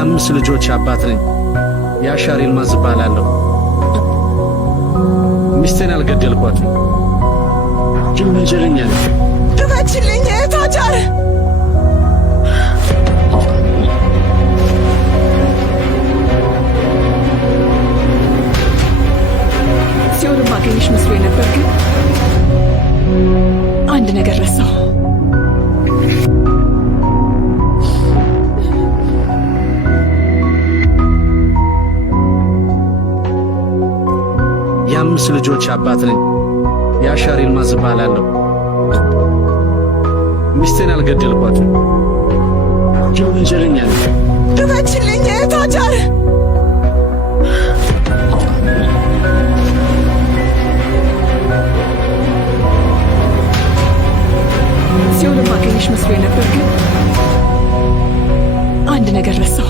የአምስት ልጆች አባት ነኝ። የአሻር ይልማዝ እባላለሁ። ሚስቴን አልገደልኳትም፣ ግን ወንጀለኛ ነኝ። ድረችልኝ ታጃር ሲሆን ማገኘሽ መስሎ ነበር፣ ግን አንድ ነገር ረሳሁ። የአምስት ልጆች አባት ነኝ። የአሻር ይልማዝ እባላለሁ። ሚስቴን አልገደልኳትም፣ ግን ወንጀለኛ ነኝ። ድረችልኝ ታጃር ሲሆን ማገኘሽ መስሎ ነበር፣ ግን አንድ ነገር ረሳሁ።